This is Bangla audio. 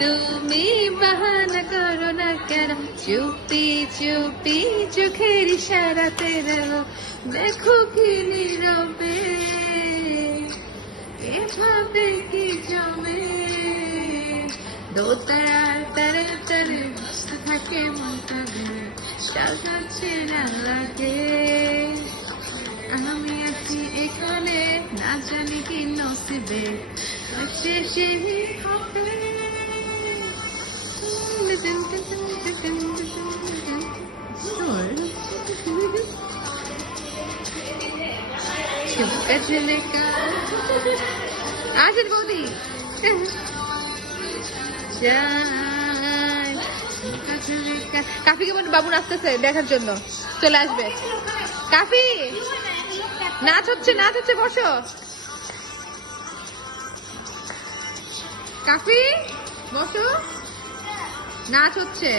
তুমি বাহানা করো না কেন, চুপি চুপি চোখের ইশারাতে দেখো কি নীরবে, এভাবে কি জমে দোতারার তারে তারে বসে থাকে মনটা, সাজাচ্ছে না লাগে। আমি আছি এখানে, না জানি কি নসিবে শেষে হবে। আসেন বৌদি, কাফিকে বলে বাবু নাচতেছে দেখার জন্য চলে আসবে। কাফি নাচ হচ্ছে, নাচ হচ্ছে, বসো। কাফি বসো, নাচ হচ্ছে।